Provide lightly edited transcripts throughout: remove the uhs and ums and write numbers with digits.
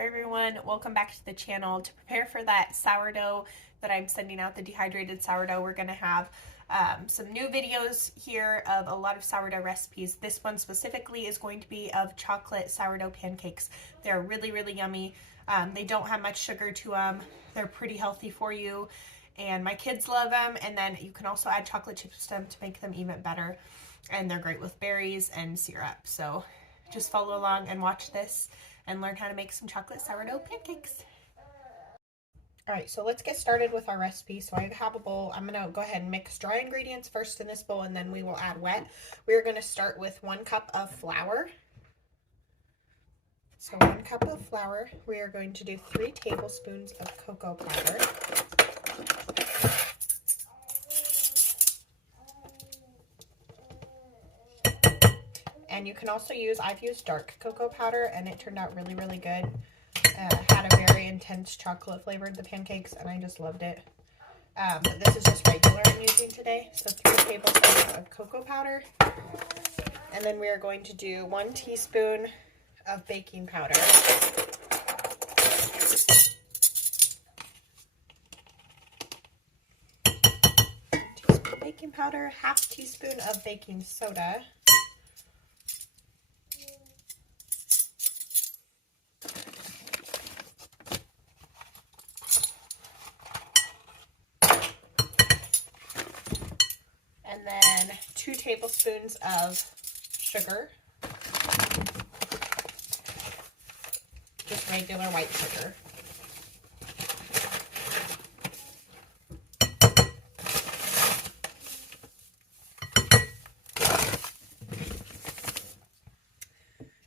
everyone, welcome back to the channel. To prepare for that sourdough that I'm sending out, the dehydrated sourdough, we're going to have some new videos here of a lot of sourdough recipes. This one specifically is going to be of chocolate sourdough pancakes. They're really, really yummy. They don't have much sugar to them. They're pretty healthy for you, and my kids love them. And then you can also add chocolate chips to them to make them even better. And they're great with berries and syrup. So just follow along and watch this and learn how to make some chocolate sourdough pancakes. All right, so let's get started with our recipe. So I have a bowl. I'm gonna go ahead and mix dry ingredients first in this bowl, and then we will add wet. We're gonna start with 1 cup of flour. So 1 cup of flour. We are going to do 3 tablespoons of cocoa powder. And you can also use, I've used dark cocoa powder, and it turned out really, really good. Had a very intense chocolate flavored the pancakes, and I just loved it. But this is just regular I'm using today. So 3 tablespoons of cocoa powder. And then we are going to do 1 teaspoon of baking powder. 1 teaspoon baking powder, 1/2 teaspoon of baking soda. And then 2 tablespoons of sugar, just regular white sugar.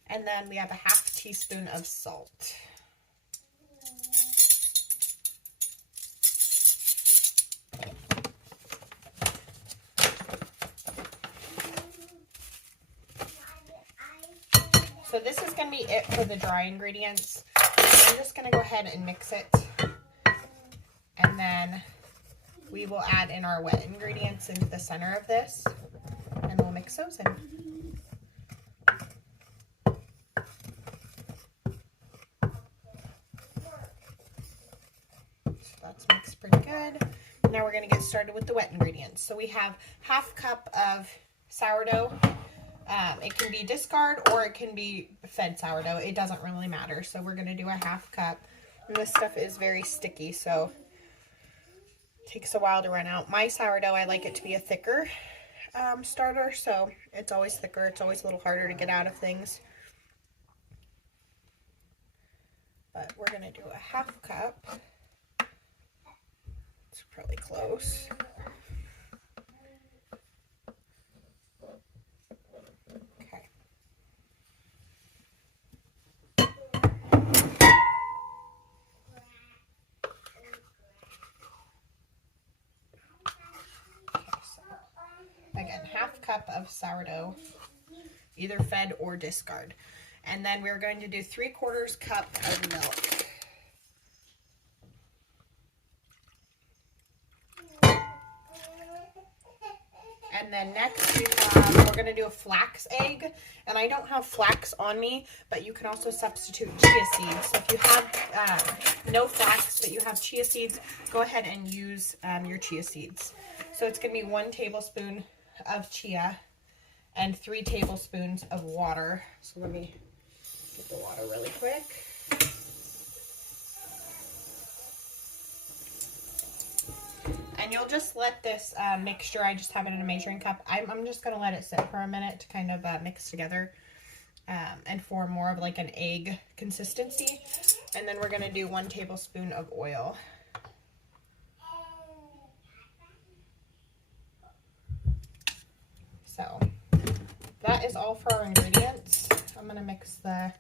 And then we have a 1/2 teaspoon of salt. So this is going to be it for the dry ingredients. I'm just going to go ahead and mix it. And then we will add in our wet ingredients into the center of this. And we'll mix those in. So that's mixed pretty good. Now we're going to get started with the wet ingredients. So we have 1/2 cup of sourdough. It can be discard or it can be fed sourdough. It doesn't really matter. So we're going to do a 1/2 cup. And this stuff is very sticky, so it takes a while to run out. My sourdough, I like it to be a thicker starter, so it's always thicker. It's always a little harder to get out of things. But we're going to do a 1/2 cup. It's probably close. Again, 1/2 cup of sourdough, either fed or discard. And then we're going to do 3/4 cup of milk. And then next we're going to do a flax egg. And I don't have flax on me, but you can also substitute chia seeds. So if you have no flax, but you have chia seeds, go ahead and use your chia seeds. So it's going to be 1 tablespoon of chia and 3 tablespoons of water. So let me get the water really quick. And you'll just let this mixture, I just have it in a measuring cup. I'm just going to let it sit for a minute to kind of mix together and form more of like an egg consistency. And then we're going to do 1 tablespoon of oil. So that is all for our ingredients. I'm going to mix the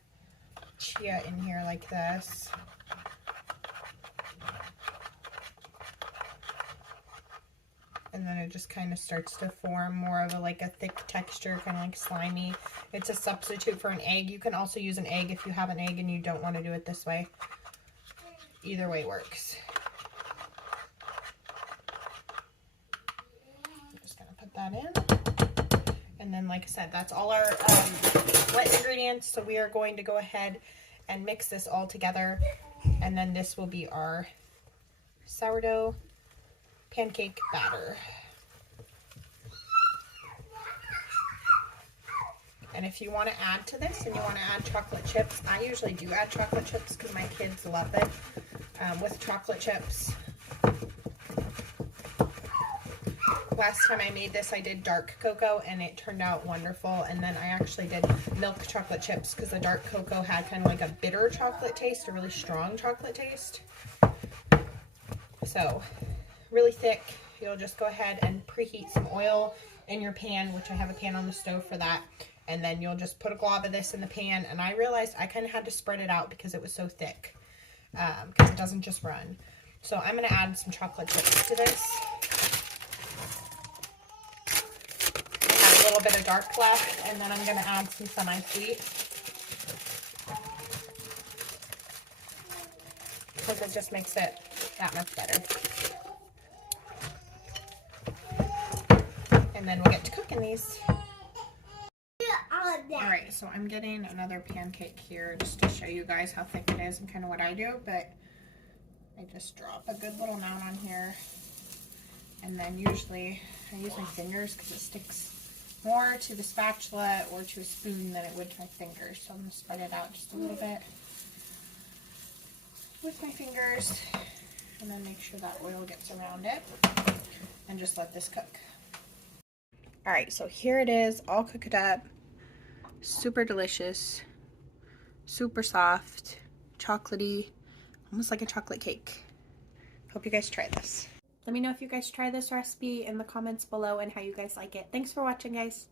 chia in here like this. And then it just kind of starts to form more of a thick texture, kind of like slimy. It's a substitute for an egg. You can also use an egg if you have an egg and you don't want to do it this way. Either way works. I'm just going to put that in. And then, like I said, that's all our wet ingredients. So we are going to go ahead and mix this all together. And then this will be our sourdough pancake batter. And if you want to add to this and you want to add chocolate chips, I usually do add chocolate chips because my kids love it with chocolate chips. Last time I made this, I did dark cocoa and it turned out wonderful. And then I actually did milk chocolate chips because the dark cocoa had kind of like a bitter chocolate taste, a really strong chocolate taste. So really thick. You'll just go ahead and preheat some oil in your pan, which I have a pan on the stove for that. And then you'll just put a glob of this in the pan. And I realized I kind of had to spread it out because it was so thick, because it doesn't just run. So I'm going to add some chocolate chips to this. A little bit of dark left, and then I'm going to add some semi-sweet because it just makes it that much better. And then we'll get to cooking these. Alright, so I'm getting another pancake here just to show you guys how thick it is and kind of what I do, but I just drop a good little amount on here, and then usually I use my fingers because it sticks more to the spatula or to a spoon than it would to my fingers. So I'm going to spread it out just a little bit with my fingers, and then make sure that oil gets around it, and just let this cook. Alright, so here it is, all cooked up. Super delicious, super soft, chocolatey, almost like a chocolate cake. Hope you guys try this. Let me know if you guys try this recipe in the comments below and how you guys like it. Thanks for watching, guys.